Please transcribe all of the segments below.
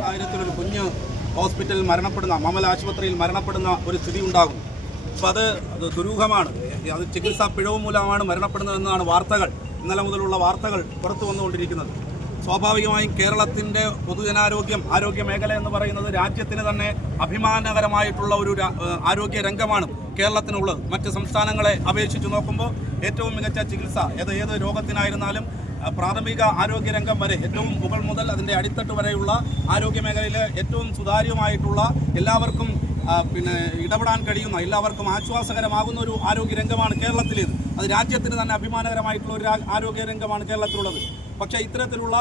സാഹചര്യത്തിലൊരു കുഞ്ഞ് ഹോസ്പിറ്റലിൽ മരണപ്പെടുന്ന മമൽ ആശുപത്രിയിൽ മരണപ്പെടുന്ന ഒരു സ്ഥിതി ഉണ്ടാകും. അപ്പോൾ അത് ദുരൂഹമാണ്. അത് ചികിത്സാ പിഴവ് മൂലമാണ് മരണപ്പെടുന്നതെന്നാണ് വാർത്തകൾ, ഇന്നലെ മുതലുള്ള വാർത്തകൾ പുറത്തു വന്നുകൊണ്ടിരിക്കുന്നത്. സ്വാഭാവികമായും കേരളത്തിൻ്റെ ആരോഗ്യ മേഖല എന്ന് പറയുന്നത് രാജ്യത്തിന് തന്നെ അഭിമാനകരമായിട്ടുള്ള ഒരു ആരോഗ്യ രംഗമാണ് കേരളത്തിനുള്ളത്. മറ്റ് സംസ്ഥാനങ്ങളെ അപേക്ഷിച്ച് നോക്കുമ്പോൾ ഏറ്റവും മികച്ച ചികിത്സ ഏത് രോഗത്തിനായിരുന്നാലും പ്രാഥമിക ആരോഗ്യരംഗം വരെ ഏറ്റവും മുകൾ മുതൽ അതിൻ്റെ അടിത്തട്ട് വരെയുള്ള ആരോഗ്യ മേഖലയിൽ ഏറ്റവും സുതാര്യമായിട്ടുള്ള എല്ലാവർക്കും ഇടപെടാൻ കഴിയുന്ന, എല്ലാവർക്കും ആശ്വാസകരമാകുന്ന ഒരു ആരോഗ്യരംഗമാണ് കേരളത്തിലേത്. അത് രാജ്യത്തിന് തന്നെ അഭിമാനകരമായിട്ടുള്ള ഒരു ആരോഗ്യരംഗമാണ് കേരളത്തിലുള്ളത്. പക്ഷേ ഇത്തരത്തിലുള്ള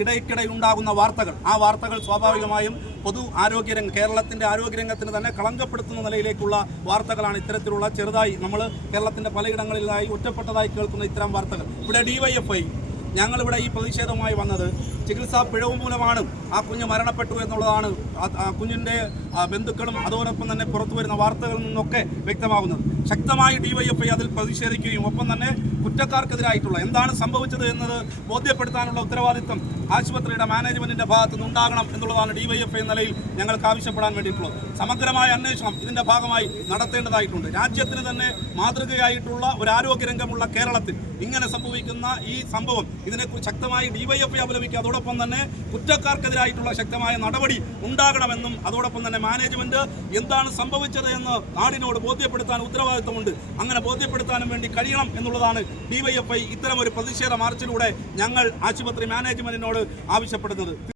ഇടയ്ക്കിടെ ഉണ്ടാകുന്ന വാർത്തകൾ, ആ വാർത്തകൾ സ്വാഭാവികമായും കേരളത്തിൻ്റെ ആരോഗ്യരംഗത്തിന് തന്നെ കളങ്കപ്പെടുത്തുന്ന നിലയിലേക്കുള്ള വാർത്തകളാണ്. ഇത്തരത്തിലുള്ള ചെറുതായി നമ്മൾ കേരളത്തിൻ്റെ പലയിടങ്ങളിലായി ഒറ്റപ്പെട്ടതായി കേൾക്കുന്ന ഇത്തരം വാർത്തകൾ. ഇവിടെ DYFI ഞങ്ങളിവിടെ ഈ പ്രതിഷേധവുമായി വന്നത് ചികിത്സാ പിഴവ് മൂലമാണ് ആ കുഞ്ഞ് മരണപ്പെട്ടു എന്നുള്ളതാണ് ആ കുഞ്ഞിൻ്റെ ബന്ധുക്കളും അതോടൊപ്പം തന്നെ പുറത്തു വരുന്ന വാർത്തകളിൽ നിന്നൊക്കെ വ്യക്തമാകുന്നത്. ശക്തമായി DYFI അതിൽ പ്രതിഷേധിക്കുകയും ഒപ്പം തന്നെ കുറ്റക്കാർക്കെതിരായിട്ടുള്ള എന്താണ് സംഭവിച്ചത് എന്നത് ബോധ്യപ്പെടുത്താനുള്ള ഉത്തരവാദിത്വം ആശുപത്രിയുടെ മാനേജ്മെൻറ്റിൻ്റെ ഭാഗത്തു നിന്നുണ്ടാകണം എന്നുള്ളതാണ് DYFI നിലയിൽ ഞങ്ങൾക്ക് ആവശ്യപ്പെടാൻ വേണ്ടിയിട്ടുള്ളത്. സമഗ്രമായ അന്വേഷണം ഇതിൻ്റെ ഭാഗമായി നടത്തേണ്ടതായിട്ടുണ്ട്. രാജ്യത്തിന് തന്നെ മാതൃകയായിട്ടുള്ള ഒരു ആരോഗ്യരംഗമുള്ള കേരളത്തിൽ ഇങ്ങനെ സംഭവിക്കുന്ന ഈ സംഭവം ഇതിനെക്കുറിച്ച് ശക്തമായി DYFI അപലപിക്കുക. അതോടൊപ്പം തന്നെ കുറ്റക്കാർക്കെതിരായിട്ടുള്ള ശക്തമായ നടപടി ഉണ്ടാകണമെന്നും അതോടൊപ്പം തന്നെ മാനേജ്മെന്റ് എന്താണ് സംഭവിച്ചത് എന്ന് നാടിനോട് ബോധ്യപ്പെടുത്താൻ ഉത്തരവാദിത്വമുണ്ട്. അങ്ങനെ ബോധ്യപ്പെടുത്താനും വേണ്ടി കഴിയണം എന്നുള്ളതാണ് DYFI ഇത്തരമൊരു പ്രതിഷേധ മാർച്ചിലൂടെ ഞങ്ങൾ ആശുപത്രി മാനേജ്മെന്റിനോട് ആവശ്യപ്പെടുന്നത്.